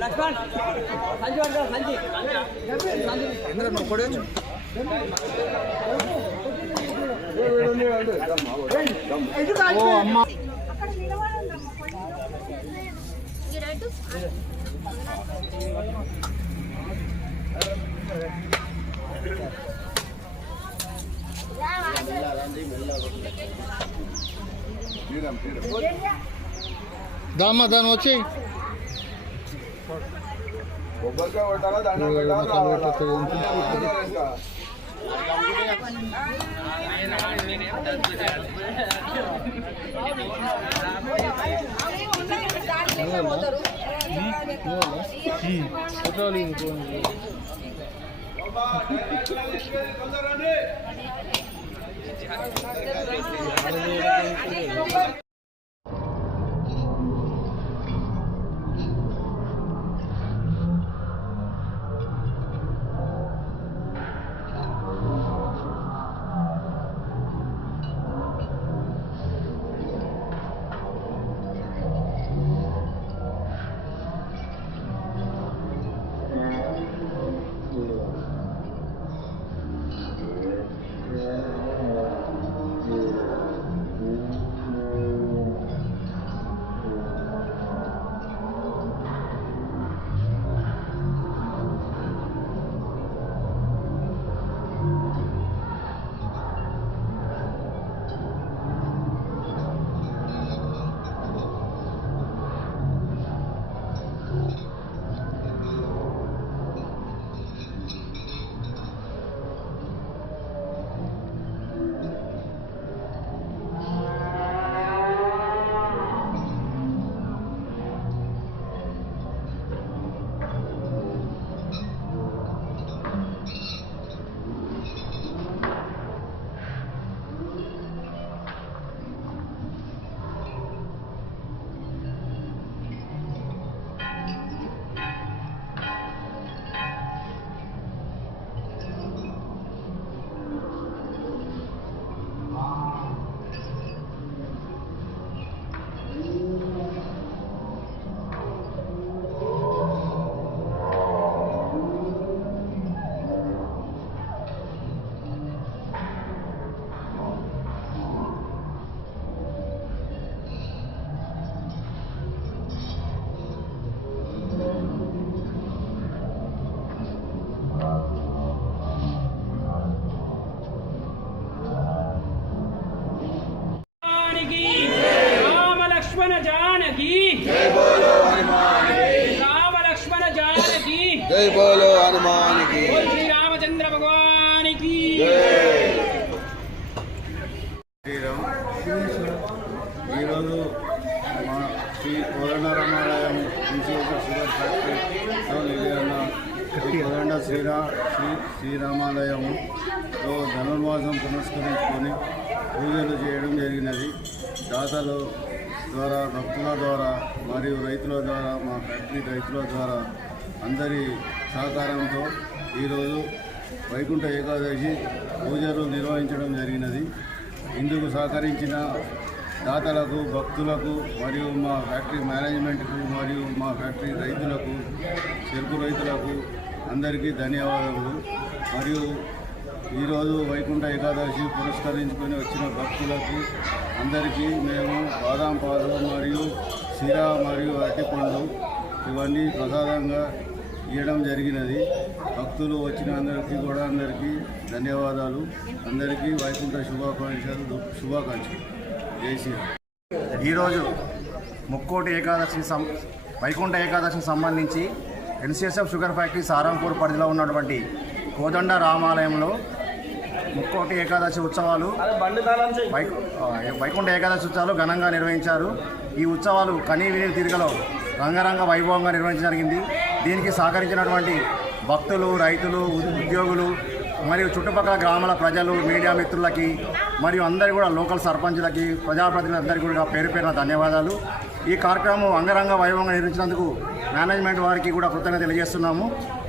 Lakshman Sanju uncle संजी Indra नोकोडे ओ अम्मा दामा दान వచ్చి కొబ్బరికాయ కొట్టాలా దండం పెట్టాలా जय बोलो हनुमान की श्री रामचंद्र भगवान की శ్రీ కోదండరామాలయం షుగర్ ఫ్యాక్టరీలో నిలయన్న కోదండ శ్రీరామాలయంలో ధనుర్మాసం పురస్కరించుకొని పూజలు చేయడం జరిగినది. దాతలు ద్వారా, భక్తుల ద్వారా మరియు రైతుల ద్వారా, మా ఫ్యాక్టరీ రైతుల ద్వారా అందరి సహకారంతో ఈరోజు వైకుంఠ ఏకాదశి పూజలు నిర్వహించడం జరిగినది. ఇందుకు సహకరించిన దాతలకు, భక్తులకు మరియు మా ఫ్యాక్టరీ మేనేజ్మెంట్కు మరియు మా ఫ్యాక్టరీ రైతులకు, చెరుకు రైతులకు అందరికీ ధన్యవాదాలు. మరియు ఈరోజు వైకుంఠ ఏకాదశి పురస్కరించుకొని వచ్చిన భక్తులకు అందరికీ మేము బాదాం పాలు మరియు సిరా మరియు అరటిపండు ఇవన్నీ ప్రసాదంగా ఇవ్వడం జరిగినది. భక్తులు వచ్చిన అందరికీ కూడా అందరికీ ధన్యవాదాలు. అందరికీ వైకుంఠ శుభాకాంక్షలు. జై శ్రీరామ్. ఈరోజు ముక్కోటి ఏకాదశి వైకుంఠ ఏకాదశికి సంబంధించి ఎన్సిఎస్ఎఫ్ షుగర్ ఫ్యాక్టరీ సారంపూర్ పరిధిలో ఉన్నటువంటి కోదండ రామాలయంలో ముక్కోటి ఏకాదశి ఉత్సవాలు వైకుంఠ ఏకాదశి ఉత్సవాలు ఘనంగా నిర్వహించారు. ఈ ఉత్సవాలు కనీవిని తీరుగలో రంగరంగ వైభవంగా నిర్వహించడం జరిగింది. దీనికి సహకరించినటువంటి భక్తులు, రైతులు, ఉద్యోగులు మరియు చుట్టుపక్కల గ్రామాల ప్రజలు, మీడియా మిత్రులకి మరియు అందరి కూడా లోకల్ సర్పంచులకి, ప్రజాప్రతినిధులందరికీ కూడా పేరు పేరున ధన్యవాదాలు. ఈ కార్యక్రమం అంగరంగ వైభవంగా నిర్వహించినందుకు మేనేజ్మెంట్ వారికి కూడా కృతజ్ఞత తెలియజేస్తున్నాము.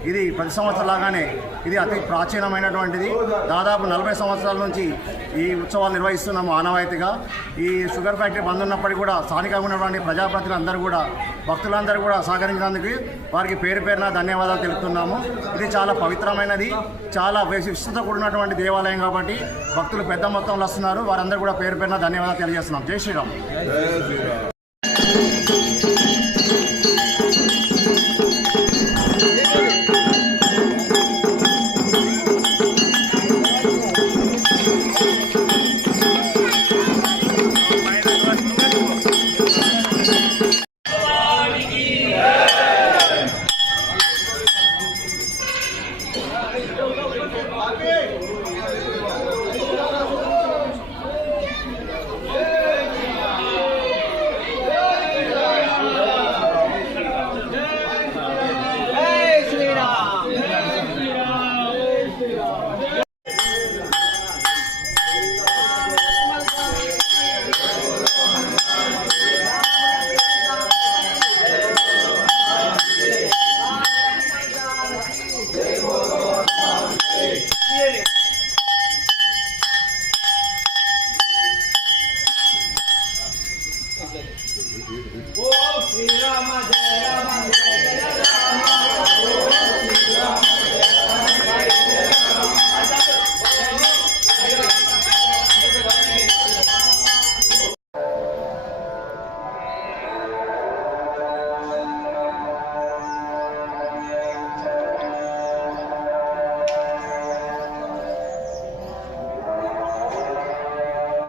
ఇది ప్రతి సంవత్సరం లాగానే ఇది అతి ప్రాచీనమైనటువంటిది. దాదాపు 40 సంవత్సరాల నుంచి ఈ ఉత్సవాలు నిర్వహిస్తున్నాము ఆనవాయితీగా. ఈ షుగర్ ఫ్యాక్టరీ బంద్ ఉన్నప్పటికీ కూడా స్థానికంగా ఉన్నటువంటి ప్రజాప్రతినిధులు అందరూ కూడా, భక్తులందరూ కూడా సహకరించినందుకు వారికి పేరు పేరున ధన్యవాదాలు తెలుపుతున్నాము. ఇది చాలా పవిత్రమైనది, చాలా విశిష్టత కూడినటువంటి దేవాలయం కాబట్టి భక్తులు పెద్ద మొత్తంలో వస్తున్నారు. వారందరూ కూడా పేరు పేరున ధన్యవాదాలు తెలియజేస్తున్నాం. జై శ్రీరామ్. జై శ్రీరామ్.